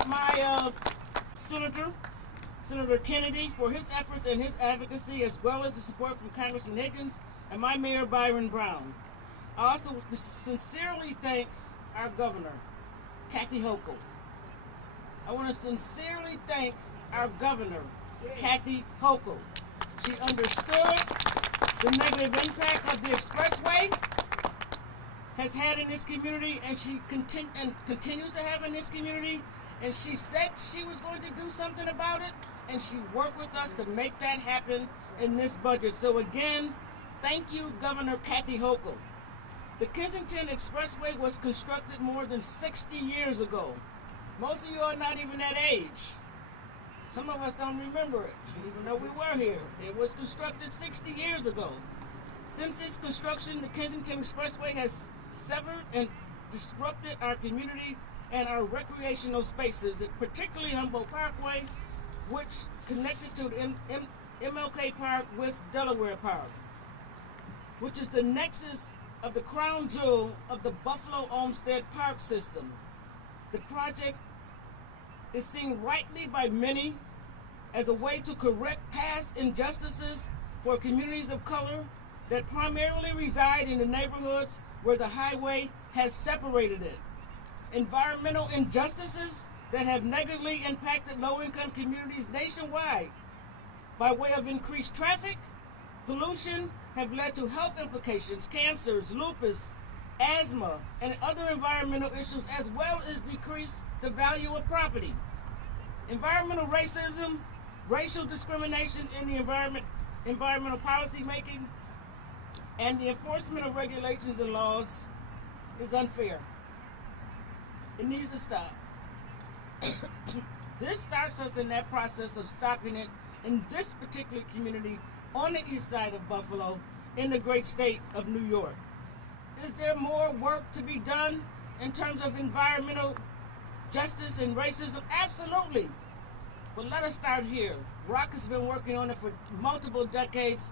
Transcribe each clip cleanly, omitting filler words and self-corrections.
thank my Senator Kennedy, for his efforts and his advocacy, as well as the support from Congressman Higgins and my Mayor Byron Brown. I also sincerely thank our governor, Kathy Hochul. I want to sincerely thank our governor, Kathy Hochul. She understood the negative impact of the expressway has had in this community, and she continues to have in this community. And she said she was going to do something about it, and she worked with us to make that happen in this budget. So again, thank you, Governor Kathy Hochul. The Kensington Expressway was constructed more than 60 years ago. Most of you are not even that age. Some of us don't remember it, even though we were here. It was constructed 60 years ago. Since its construction, the Kensington Expressway has severed and disrupted our community and our recreational spaces, particularly Humboldt Parkway, which connected to the MLK Park with Delaware Park, which is the nexus of the crown jewel of the Buffalo Olmsted Park system. The project is seen rightly by many as a way to correct past injustices for communities of color that primarily reside in the neighborhoods where the highway has separated it. Environmental injustices that have negatively impacted low-income communities nationwide by way of increased traffic, pollution, have led to health implications, cancers, lupus, asthma, and other environmental issues, as well as decrease the value of property. Environmental racism, racial discrimination in the environmental policy making, and the enforcement of regulations and laws is unfair. It needs to stop. This starts us in that process of stopping it in this particular community on the east side of Buffalo in the great state of New York. Is there more work to be done in terms of environmental justice and racism? Absolutely. But let us start here. Rock has been working on it for multiple decades.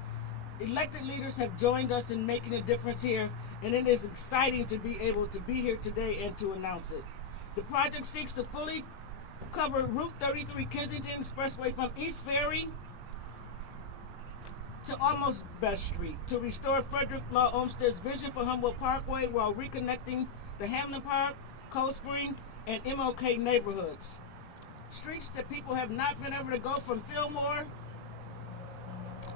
Elected leaders have joined us in making a difference here, and it is exciting to be able to be here today and to announce it. The project seeks to fully cover Route 33 Kensington Expressway from East Ferry to almost Best Street, to restore Frederick Law Olmsted's vision for Humboldt Parkway while reconnecting the Hamlin Park, Cold Spring, and MLK neighborhoods. Streets that people have not been able to go from Fillmore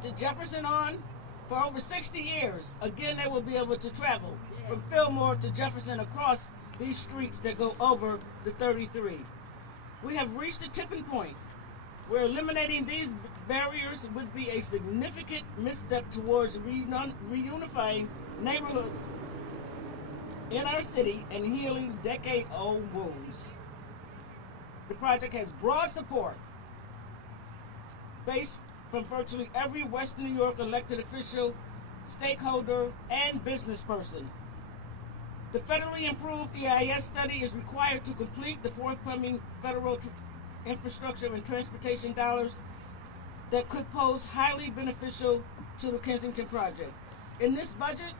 to Jefferson on for over 60 years. Again, they will be able to travel from Fillmore to Jefferson across these streets that go over the 33. We have reached a tipping point where eliminating these barriers would be a significant misstep towards reunifying neighborhoods in our city and healing decade-old wounds. The project has broad support based from virtually every Western New York elected official, stakeholder, and business person. The federally improved EIS study is required to complete the forthcoming federal infrastructure and transportation dollars that could pose highly beneficial to the Kensington project. In this budget,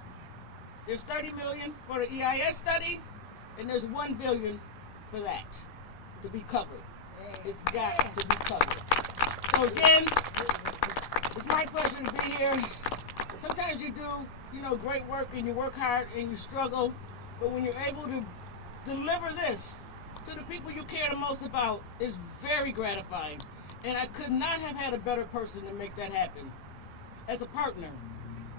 there's $30 million for the EIS study, and there's $1 billion for that to be covered. It's got to be covered. So again, it's my pleasure to be here. Sometimes you do, great work and you work hard and you struggle, but when you're able to deliver this to the people you care the most about, it's very gratifying. And I could not have had a better person to make that happen as a partner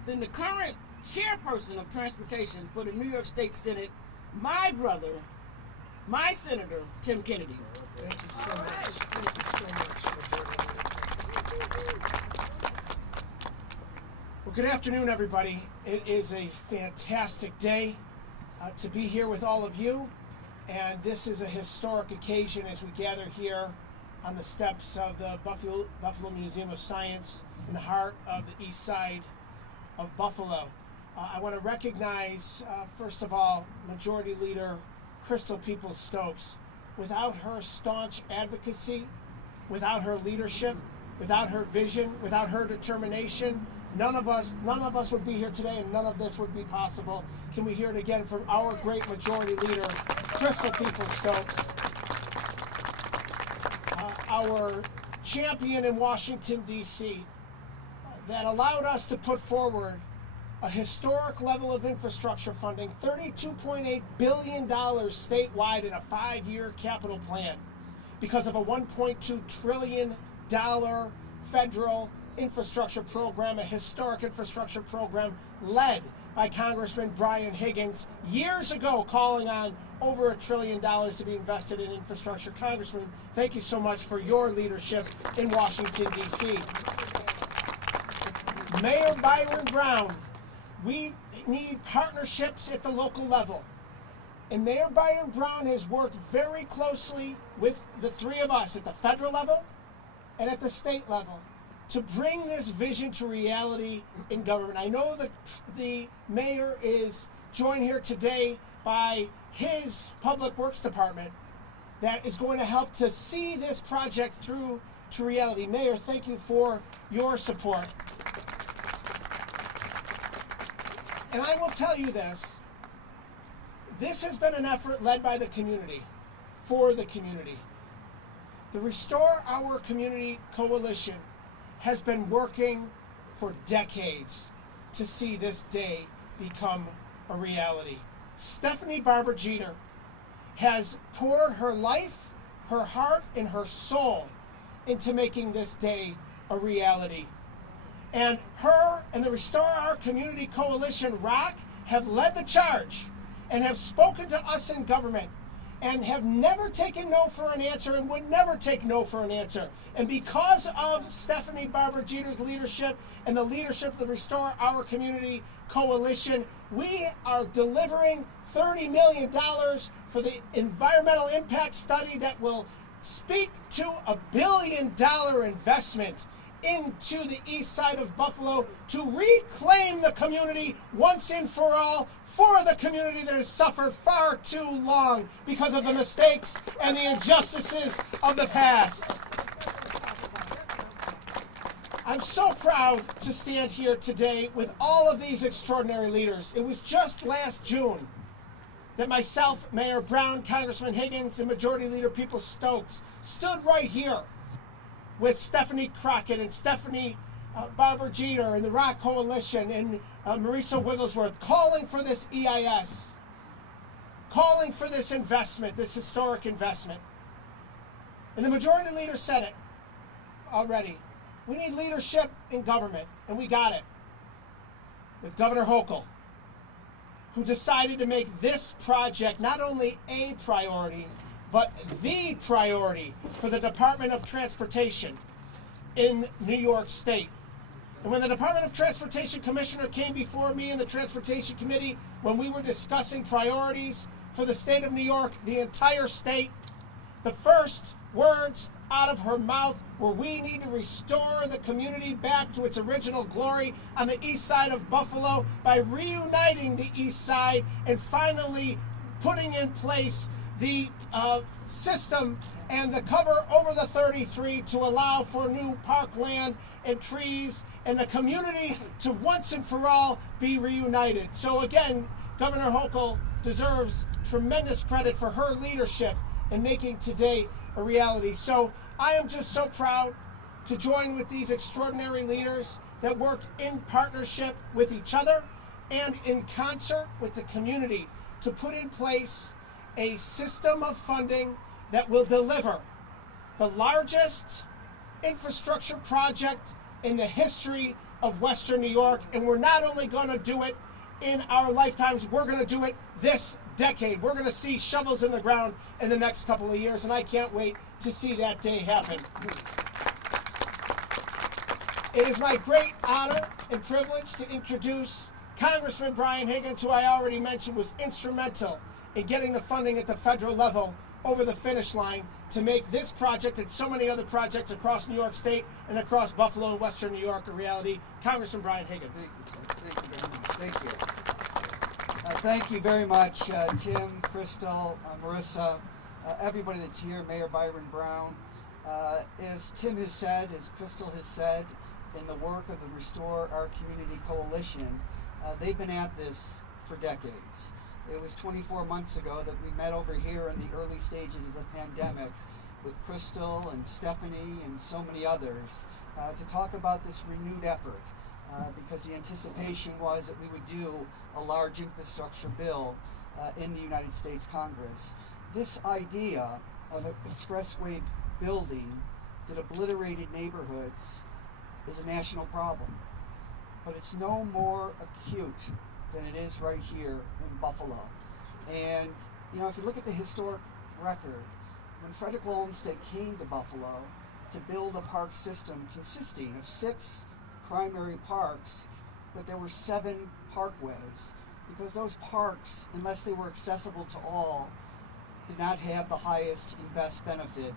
than the current chairperson of transportation for the New York State Senate, my brother, my Senator, Tim Kennedy. Thank you so much. Thank you so much. Well, good afternoon, everybody. It is a fantastic day to be here with all of you, and this is a historic occasion as we gather here on the steps of the Buffalo Museum of Science in the heart of the east side of Buffalo. I want to recognize, first of all, Majority Leader Crystal Peoples-Stokes. Without her staunch advocacy, without her leadership, without her vision, without her determination, none of us would be here today, and none of this would be possible. Can we hear it again from our great Majority Leader, Crystal Peoples-Stokes? our champion in Washington, D.C., that allowed us to put forward a historic level of infrastructure funding, $32.8 billion statewide in a 5-year capital plan because of a $1.2 trillion federal infrastructure program, a historic infrastructure program led by Congressman Brian Higgins years ago, calling on over $1 trillion to be invested in infrastructure. Congressman, thank you so much for your leadership in Washington, D.C. Mayor Byron Brown, we need partnerships at the local level. And Mayor Byron Brown has worked very closely with the three of us at the federal level and at the state level to bring this vision to reality in government. I know that the mayor is joined here today by his Public Works Department that is going to help to see this project through to reality. Mayor, thank you for your support. And I will tell you this has been an effort led by the community, for the community. The Restore Our Community Coalition has been working for decades to see this day become a reality. Stephanie Barber Jeter has poured her life, her heart, and her soul into making this day a reality. And her and the Restore Our Community Coalition, ROC, have led the charge and have spoken to us in government and have never taken no for an answer and would never take no for an answer. And because of Stephanie Barber Jeter's leadership and the leadership of the Restore Our Community Coalition, we are delivering $30 million for the environmental impact study that will speak to $1 billion investment into the east side of Buffalo to reclaim the community once and for all, for the community that has suffered far too long because of the mistakes and the injustices of the past. I'm so proud to stand here today with all of these extraordinary leaders. It was just last June that myself, Mayor Brown, Congressman Higgins, and Majority Leader People Stokes stood right here with Stephanie Crockett and Stephanie Barber Jeter and the ROC Coalition and Marisa Wigglesworth calling for this EIS, calling for this investment, this historic investment. And the Majority Leader said it already. We need leadership in government, and we got it with Governor Hochul, who decided to make this project not only a priority, but the priority for the Department of Transportation in New York State. And when the Department of Transportation Commissioner came before me in the Transportation Committee, when we were discussing priorities for the state of New York, the entire state, the first words out of her mouth were, we need to restore the community back to its original glory on the east side of Buffalo by reuniting the east side and finally putting in place the system and the cover over the 33 to allow for new parkland and trees and the community to once and for all be reunited. So again, Governor Hochul deserves tremendous credit for her leadership in making today a reality. So I am just so proud to join with these extraordinary leaders that worked in partnership with each other and in concert with the community to put in place a system of funding that will deliver the largest infrastructure project in the history of Western New York. And we're not only going to do it in our lifetimes, we're going to do it this decade. We're going to see shovels in the ground in the next couple of years, and I can't wait to see that day happen. It is my great honor and privilege to introduce Congressman Brian Higgins, who I already mentioned was instrumental in getting the funding at the federal level over the finish line to make this project and so many other projects across New York State and across Buffalo and Western New York a reality. Congressman Brian Higgins. Thank you very much. Thank you. Thank you very much, Tim, Crystal, Marissa, everybody that's here, Mayor Byron Brown. As Tim has said, as Crystal has said, in the work of the Restore Our Community Coalition, they've been at this for decades. It was 24 months ago that we met over here in the early stages of the pandemic with Crystal and Stephanie and so many others to talk about this renewed effort because the anticipation was that we would do a large infrastructure bill in the United States Congress. This idea of an expressway building that obliterated neighborhoods is a national problem, but it's no more acute than it is right here in Buffalo. And you know, if you look at the historic record, when Frederick Olmsted came to Buffalo to build a park system consisting of 6 primary parks, but there were 7 parkways, because those parks, unless they were accessible to all, did not have the highest and best benefit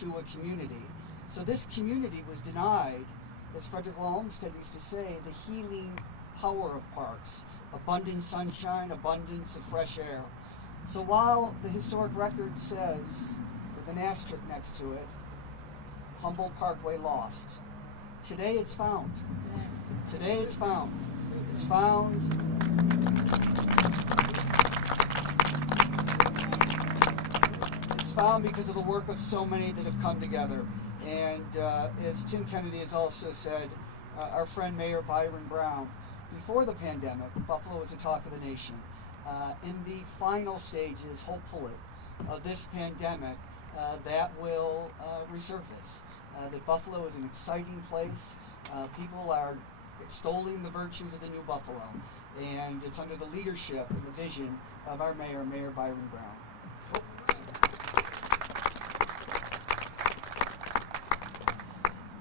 to a community. So this community was denied, as Frederick Olmsted used to say, the healing power of parks, abundant sunshine, abundance of fresh air. So while the historic record says, with an asterisk next to it, Humboldt Parkway lost, today it's found. Today it's found. It's found. It's found because of the work of so many that have come together. And as Tim Kennedy has also said, our friend Mayor Byron Brown, before the pandemic, Buffalo was the talk of the nation. In the final stages, hopefully, of this pandemic, that will resurface. That Buffalo is an exciting place. People are extolling the virtues of the new Buffalo. And it's under the leadership and the vision of our mayor, Mayor Byron Brown.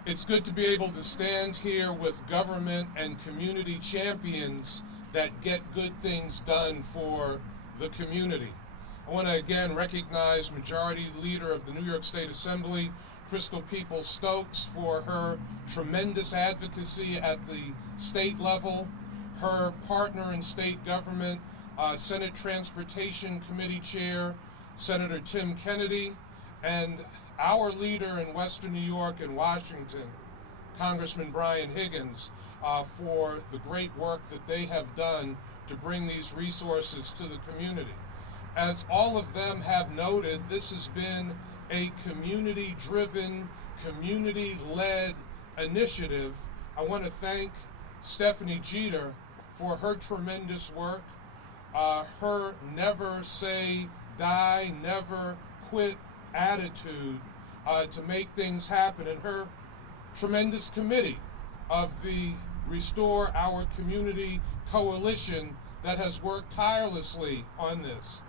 It's good to be able to stand here with government and community champions that get good things done for the community. I want to again recognize Majority Leader of the New York State Assembly, Crystal Peoples-Stokes, for her tremendous advocacy at the state level, her partner in state government, Senate Transportation Committee Chair, Senator Tim Kennedy, and our leader in Western New York and Washington, Congressman Brian Higgins, for the great work that they have done to bring these resources to the community. As all of them have noted, this has been a community-driven, community-led initiative. I want to thank Stephanie Jeter for her tremendous work, her never say die, never quit attitude to make things happen, and her tremendous committee of the Restore Our Community Coalition that has worked tirelessly on this.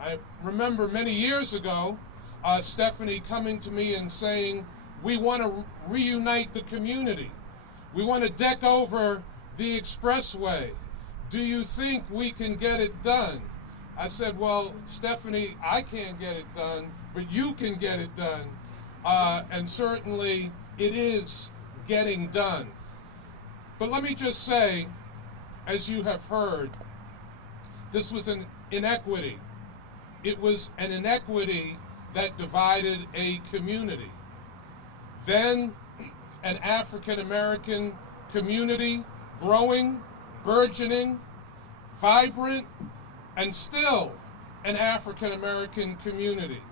I remember many years ago, Stephanie coming to me and saying, we want to reunite the community. We want to deck over the expressway. Do you think we can get it done? I said, well, Stephanie, I can't get it done, but you can get it done. And certainly it is getting done. But let me just say, as you have heard, this was an inequity. It was an inequity that divided a community. Then an African American community, growing, burgeoning, vibrant, and still an African American community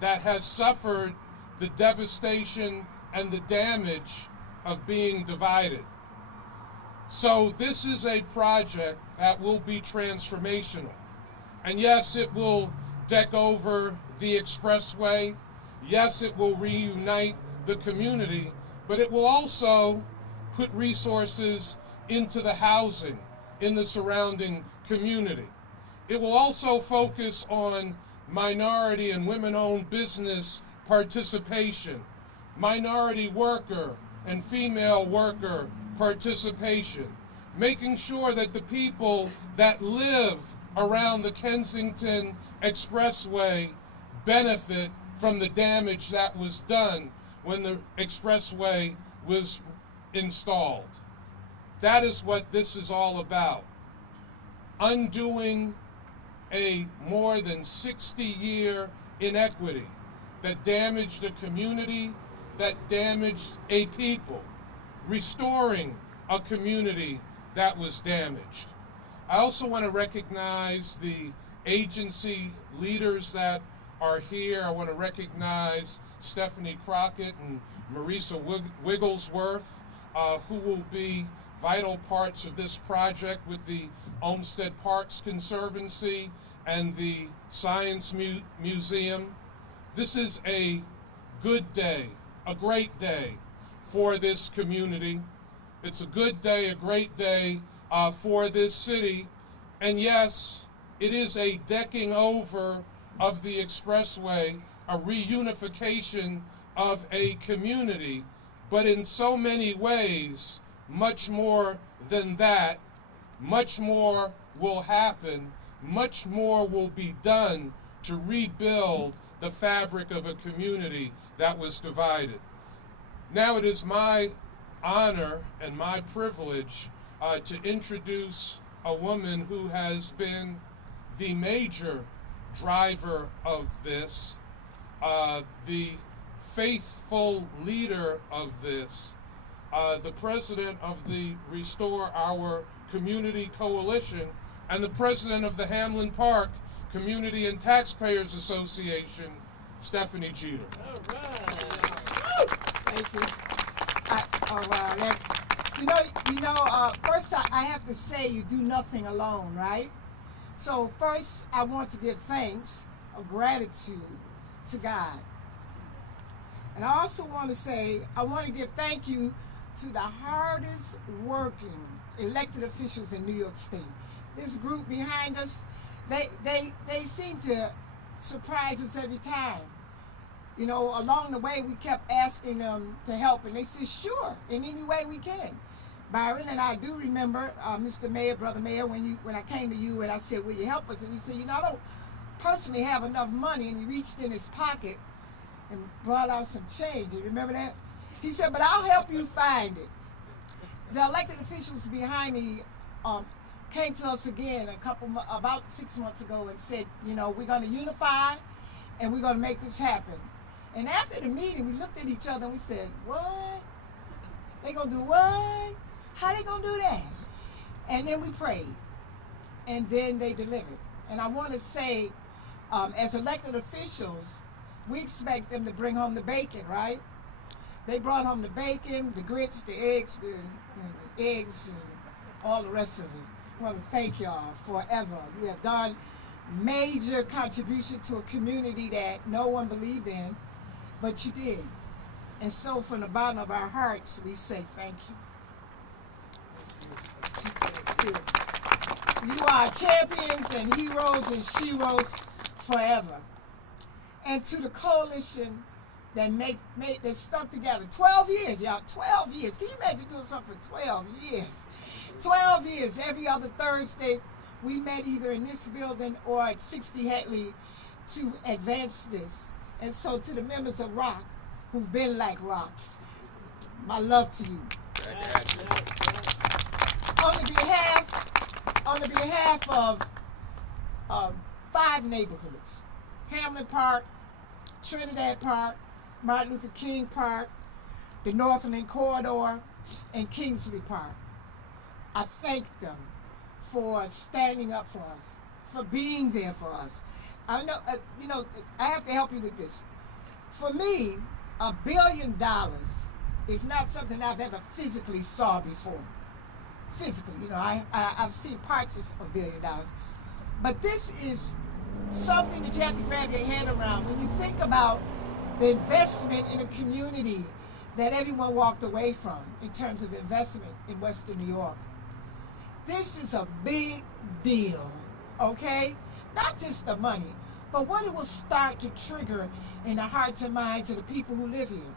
that has suffered the devastation and the damage of being divided. So this is a project that will be transformational. And yes, it will deck over the expressway. Yes, it will reunite the community, but it will also put resources into the housing in the surrounding community. It will also focus on minority and women-owned business participation, minority worker and female worker participation, making sure that the people that live around the Kensington Expressway benefit from the damage that was done when the expressway was installed. That is what this is all about. Undoing a more than 60-year inequity that damaged a community, that damaged a people, restoring a community that was damaged. I also want to recognize the agency leaders that are here. I want to recognize Stephanie Crockett and Marisa Wigglesworth, who will be vital parts of this project with the Olmsted Parks Conservancy and the Science Museum. This is a good day, a great day for this community. It's a good day, a great day for this city. And yes, it is a decking over of the expressway, a reunification of a community, but in so many ways, much more than that, much more will happen, much more will be done to rebuild the fabric of a community that was divided. Now it is my honor and my privilege to introduce a woman who has been the major driver of this, the faithful leader of this, the president of the Restore Our Community Coalition, and the president of the Hamlin Park Community and Taxpayers Association, Stephanie Jeter. All right. Thank you. That's, first I have to say you do nothing alone, right? So first I want to give thanks of gratitude to God. And I also want to say, I want to give thank you to the hardest working elected officials in New York State. This group behind us, they seem to surprise us every time. You know, along the way we kept asking them to help, and they said, sure, in any way we can. Byron, and I do remember, Mr. Mayor, Brother Mayor, when I came to you and I said, will you help us? And you said, I don't personally have enough money, and he reached in his pocket and brought out some change. You remember that? He said, but I'll help you find it. The elected officials behind me came to us again about 6 months ago and said, we're going to unify and we're going to make this happen. And after the meeting, we looked at each other and we said, what? They going to do what? How they going to do that? And then we prayed. And then they delivered. And I want to say, as elected officials, we expect them to bring home the bacon, right? They brought home the bacon, the grits, the eggs, and all the rest of it. I want to thank y'all forever. You have done major contribution to a community that no one believed in, but you did. And so from the bottom of our hearts, we say thank you. You are champions and heroes and sheroes forever. And to the coalition that that stuck together. 12 years, y'all, 12 years. Can you imagine doing something for 12 years? 12 years, every other Thursday, we met either in this building or at 60 Headley to advance this. And so to the members of ROC, who've been like rocks, my love to you. On the behalf of 5 neighborhoods, Hamlin Park, Trinidad Park, Martin Luther King Park, the Northland Corridor, and Kingsley Park, I thank them for standing up for us, for being there for us. I know, I have to help you with this. For me, $1 billion is not something I've ever physically saw before. Physically, I've seen parts of $1 billion. But this is something that you have to grab your head around. When you think about the investment in a community that everyone walked away from in terms of investment in Western New York, this is a big deal, okay? Not just the money, but what it will start to trigger in the hearts and minds of the people who live here.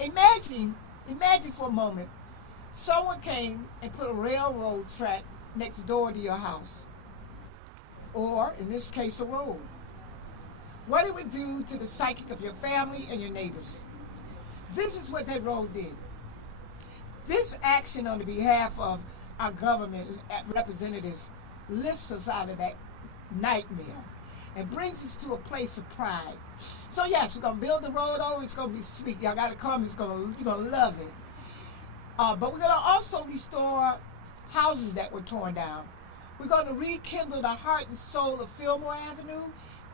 Imagine for a moment, someone came and put a railroad track next door to your house, or in this case, a road. What it would do to the psychic of your family and your neighbors. This is what that road did. This action on the behalf of our government representatives lifts us out of that nightmare and brings us to a place of pride. So yes, we're gonna build the road over. It's gonna be sweet. Y'all gotta come. You're gonna love it. But we're gonna also restore houses that were torn down. We're gonna rekindle the heart and soul of Fillmore Avenue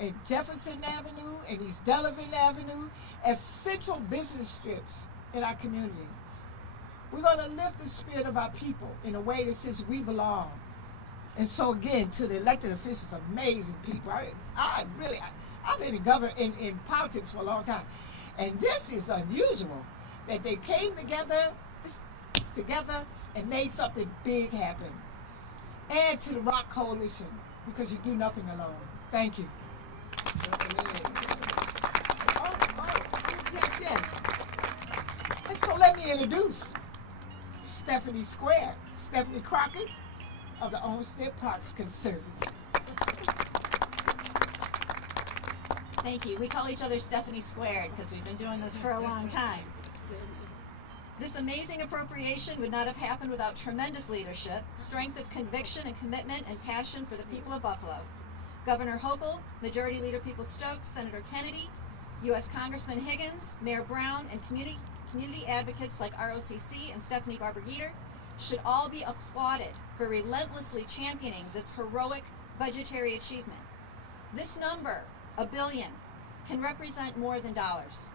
and Jefferson Avenue and East Delavan Avenue as central business strips in our community. We're going to lift the spirit of our people in a way that says we belong. And so again, to the elected officials, amazing people. I've been in politics for a long time. And this is unusual that they came together and made something big happen. And to the Rock Coalition, because you do nothing alone. Thank you. Yes. And so let me introduce Stephanie Crockett of the Olmsted Parks Conservancy. Thank you. We call each other Stephanie Squared because we've been doing this for a long time. This amazing appropriation would not have happened without tremendous leadership, strength of conviction and commitment and passion for the people of Buffalo. Governor Hochul, Majority Leader People Stokes, Senator Kennedy, U.S. Congressman Higgins, Mayor Brown, and community advocates like ROCC and Stephanie Barber-Geeter should all be applauded for relentlessly championing this heroic budgetary achievement. This number, $1 billion, can represent more than dollars.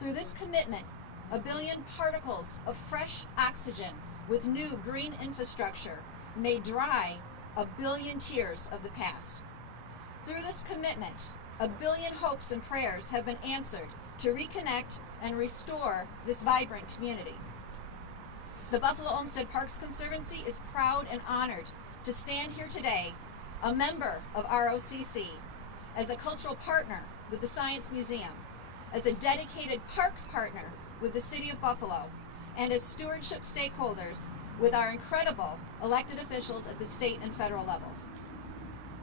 Through this commitment, 1 billion particles of fresh oxygen with new green infrastructure may dry 1 billion tears of the past. Through this commitment, 1 billion hopes and prayers have been answered to reconnect and restore this vibrant community. The Buffalo Olmsted Parks Conservancy is proud and honored to stand here today, a member of ROCC, as a cultural partner with the Science Museum, as a dedicated park partner with the City of Buffalo, and as stewardship stakeholders with our incredible elected officials at the state and federal levels.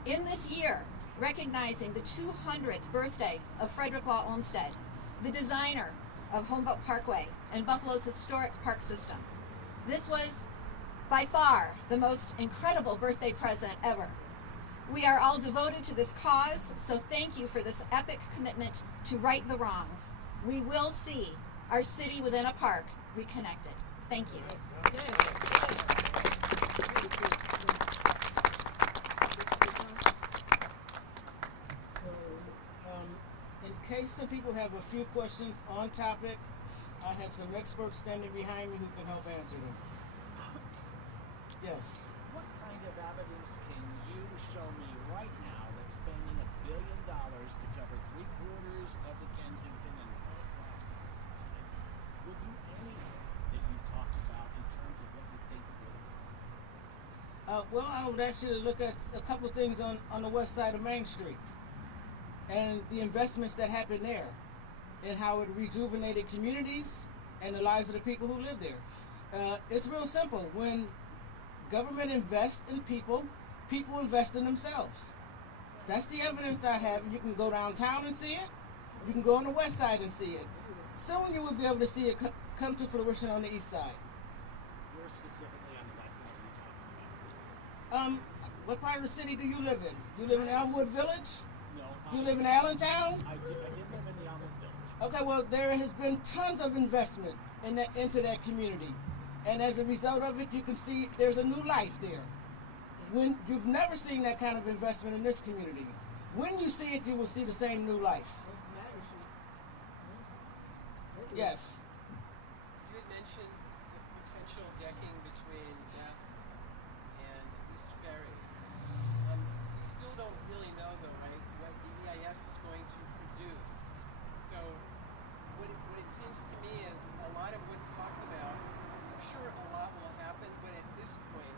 In this year, recognizing the 200th birthday of Frederick Law Olmsted, the designer of Humboldt Parkway and Buffalo's historic park system. This was by far the most incredible birthday present ever. We are all devoted to this cause, so thank you for this epic commitment to right the wrongs. We will see our city within a park reconnected. Thank you. In case some people have a few questions on topic, I have some experts standing behind me who can help answer them. Yes. What kind of evidence can you show me right now that spending $1 billion to cover 3/4 of the Kensington and will do anything that you talked about in terms of what you think will? Well, I would ask you to look at a couple things on the west side of Main Street and the investments that happened there and how it rejuvenated communities and the lives of the people who live there. It's real simple. When government invests in people, people invest in themselves. That's the evidence I have. You can go downtown and see it. You can go on the west side and see it. Soon you will be able to see it come to fruition on the east side. Where specifically on the west side are you talking about? What part of the city do you live in? Do you live in Elmwood Village? No. Do you live in Allentown? I did live in the Almond Village. Okay, well, there has been tons of investment into that community. And as a result of it, you can see there's a new life there. When you've never seen that kind of investment in this community. When you see it, you will see the same new life. Yes. You had mentioned the potential decking between West and East Ferry. We still don't really know, though, right, what the EIS is going to produce. So what it seems to me is a lot of what's talked about, I'm sure a lot will happen, but at this point,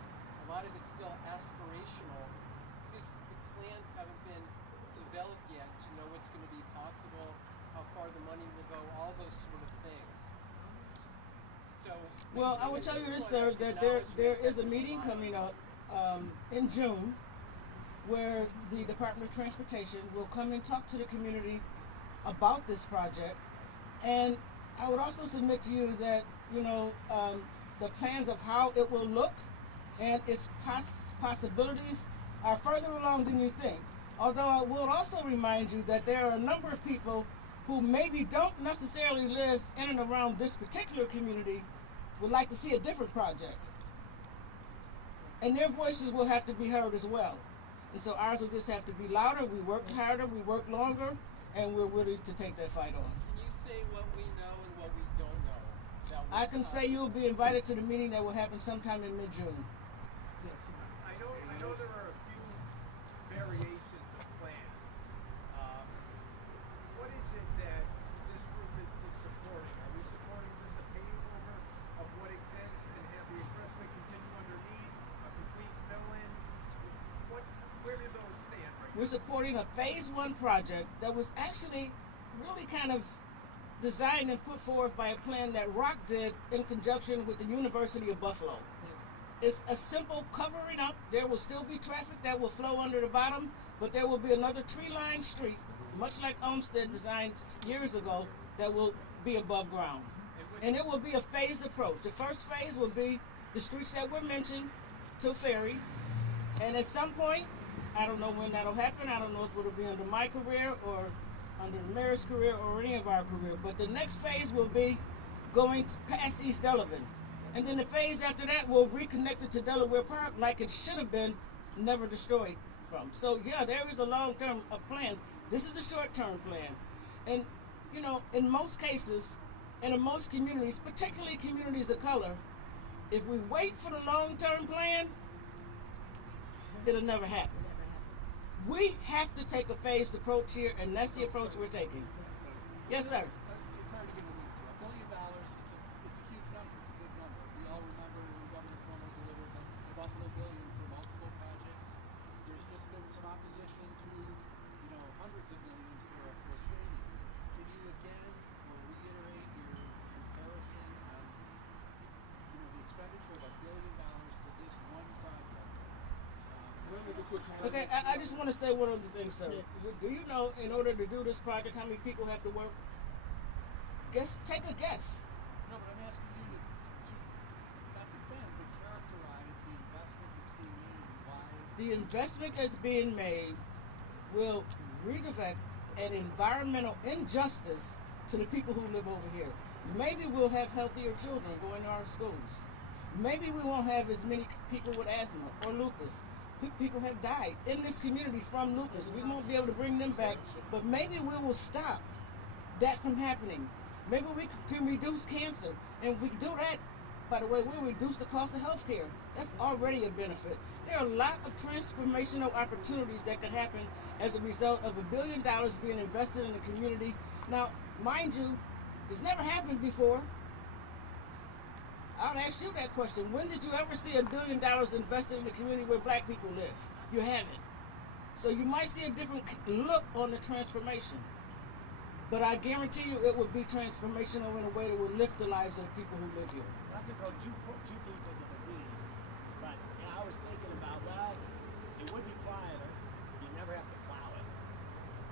a lot of it's still aspirational because the plans haven't been developed yet to know what's going to be possible, how far the money will go, all those sort of things. So, Well, I will tell you this, sir, that there is a meeting coming up in June where the Department of Transportation will come and talk to the community about this project. And I would also submit to you that, the plans of how it will look and its possibilities are further along than you think. Although I will also remind you that there are a number of people who maybe don't necessarily live in and around this particular community would like to see a different project. And their voices will have to be heard as well. And so ours will just have to be louder. We work harder, we work longer, and we're willing to take that fight on. Can you say what we know and what we don't know? About I what's can say possible? you'll be invited to the meeting that will happen sometime in mid-June. I know there are a few variations of plans. What is it that this group is supporting? Are we supporting just a pave over of what exists and have the expressway continue underneath, a complete fill-in? Where do those stand right now? We're supporting a phase 1 project that was actually really kind of designed and put forth by a plan that Rock did in conjunction with the University of Buffalo. It's a simple covering up. There will still be traffic that will flow under the bottom, but there will be another tree-lined street, much like Olmsted designed years ago, that will be above ground. And it will be a phased approach. The first phase will be the streets that were mentioned to Ferry. And at some point, I don't know when that'll happen. I don't know if it'll be under my career or under the mayor's career or any of our career. But the next phase will be going past East Delavan. And then the phase after that will reconnect it to Delaware Park like it should have been, never destroyed from. So yeah, there is a long-term plan. This is a short-term plan. And you know, in most cases, and in most communities, particularly communities of color, if we wait for the long-term plan, it'll never happen. We have to take a phased approach here, and that's the approach we're taking. Yes, sir. It's hard to give a number. $1 billion, it's a huge number. It's a big number. We all remember when Governor Cuomo delivered the Buffalo billion for multiple projects. There's just been some opposition to, hundreds of millions for a stadium. Can you again reiterate your comparison on, the expenditure of $1 billion for this one project? Okay, I just want to say one other thing, sir. Do you know, in order to do this project, how many people have to work? Take a guess. No, but I'm asking you to not defend, but characterize the investment that's being made and why. The investment that's being made will redirect an environmental injustice to the people who live over here. Maybe we'll have healthier children going to our schools. Maybe we won't have as many people with asthma or lupus. People have died in this community from lupus. We won't be able to bring them back, but maybe we will stop that from happening. Maybe we can reduce cancer. And if we do that, by the way, we'll reduce the cost of health care. That's already a benefit. There are a lot of transformational opportunities that could happen as a result of $1 billion being invested in the community. Now, mind you, it's never happened before. I'll ask you that question. When did you ever see $1 billion invested in the community where black people live? You haven't. So you might see a different look on the transformation. But I guarantee you it will be transformational in a way that will lift the lives of the people who live here. Not to go too deep into the weeds, but I was thinking about, it would be quieter. You never have to plow it.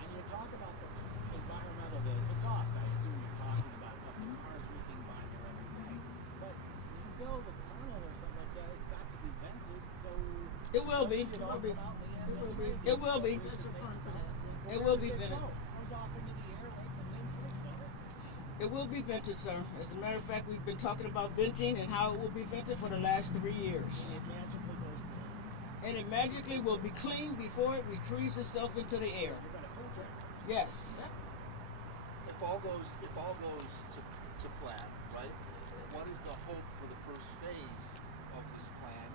And you talk about the environmental, the exhaust, I assume you're talking about what the cars whizzing by there every day. But when you build a tunnel or something like that, it's got to be vented, so It will be. it all come out in the end. It will be. It will be vented. Goes off into the air right in the same place, doesn't it? It will be vented, sir. As a matter of fact, we've been talking about venting and how it will be vented for the last 3 years. It magically goes clear. And it magically will be clean before it retrieves itself into the air. You're gonna filter it. Yes. If all goes to plan, right? What is the hope for the first phase of this plan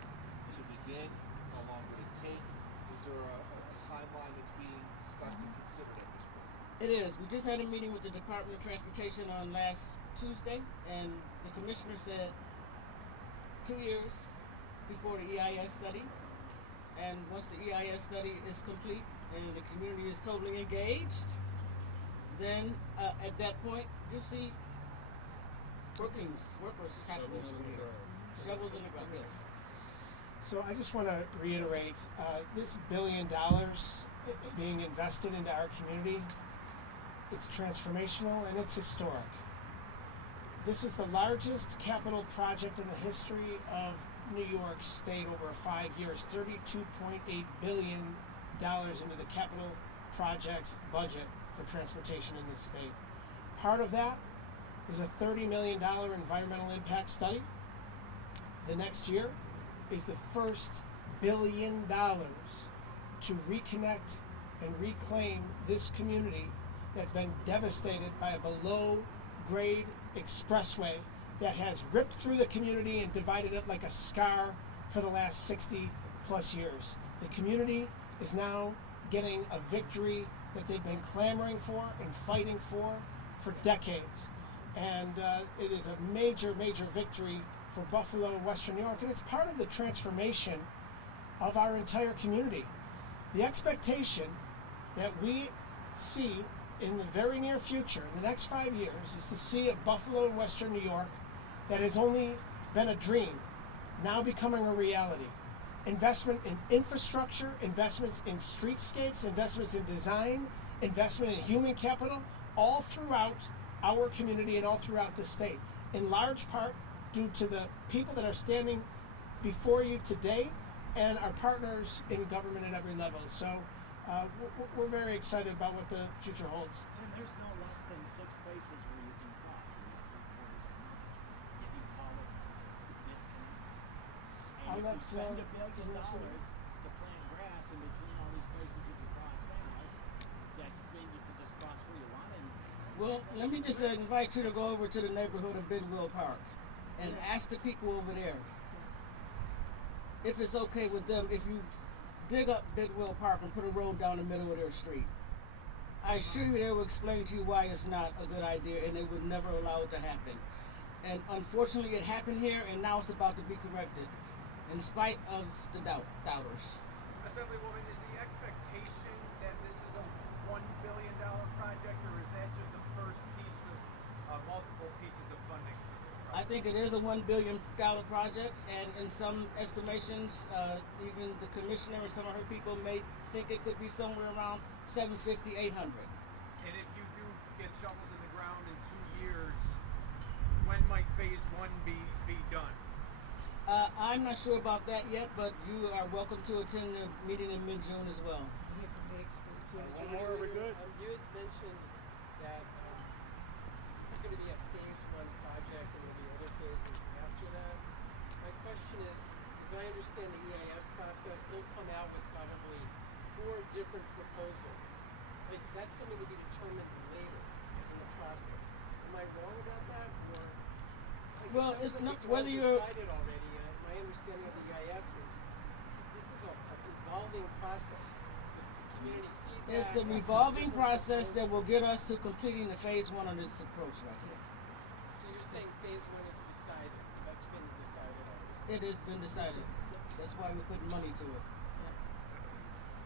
to begin? How long will it take? Is there a timeline that's being discussed and considered at this point? It is. We just had a meeting with the Department of Transportation on last Tuesday, and the commissioner said 2 years before the EIS study. And once the EIS study is complete and the community is totally engaged, then at that point you'll see workers happening over here. Shovels in the ground, yes. So I just want to reiterate, this $1 billion being invested into our community, it's transformational and it's historic. This is the largest capital project in the history of New York State over 5 years, $32.8 billion into the capital projects budget for transportation in this state. Part of that is a $30 million environmental impact study. The next year is the first $1 billion to reconnect and reclaim this community that's been devastated by a below-grade expressway that has ripped through the community and divided it like a scar for the last 60-plus years. The community is now getting a victory that they've been clamoring for and fighting for decades. And it is a major, major victory for Buffalo and Western New York, and it's part of the transformation of our entire community. The expectation that we see in the very near future, in the next 5 years, is to see a Buffalo and Western New York that has only been a dream, now becoming a reality. Investment in infrastructure, investments in streetscapes, investments in design, investment in human capital, all throughout our community and all throughout the state, in large part due to the people that are standing before you today and our partners in government at every level. So we're very excited about what the future holds. Tim, there's no less than 6 places where you can cross in this 3/4 of a mile. If you call it distance. And I'll if let, you spend $1 Dennis billion to plant grass in between all these places you can cross now, does that mean you can just cross where you want? And Well, let me just invite you to go over to the neighborhood of Bidwell Park and ask the people over there if it's okay with them if you dig up Bidwell Park and put a road down the middle of their street. I assure you they will explain to you why it's not a good idea and they would never allow it to happen. And unfortunately it happened here and now it's about to be corrected in spite of the doubters. Assemblywoman, is the expectation that this is a $1 billion project, or is that just the first piece of multiple pieces of funding for this project? I think it is a $1 billion project, and in some estimations, even the commissioner and some of her people may think it could be somewhere around $750, $800. And if you do get shovels in the ground in 2 years, when might phase 1 be done? I'm not sure about that yet, but you are welcome to attend the meeting in mid-June as well. One more, are we good? You had mentioned that this is going to be a phase 1 project and there'll be other phases after that. My question is, as I understand the EIS process, they'll come out with probably 4 different proposals. Like, that's something to be determined later in the process. Am I wrong about that? Or like, Well, it it's sounds like not whether all you're decided already. My understanding of the EIS is this is a evolving process. The community feedback. It's a revolving process that will get us to completing the phase 1 of this approach right here. So you're saying phase 1 is decided? That's been decided already? It has been decided. That's why we're putting money to it.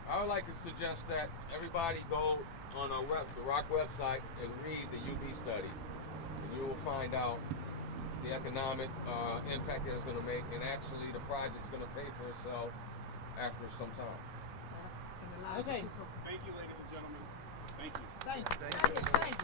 I would like to suggest that everybody go on the ROC website and read the UB study. And you will find out the economic impact that it's going to make, and actually the project's going to pay for itself after some time. Okay. thank you, ladies and gentlemen. Thank you. Thank you. Thank you. Thank you.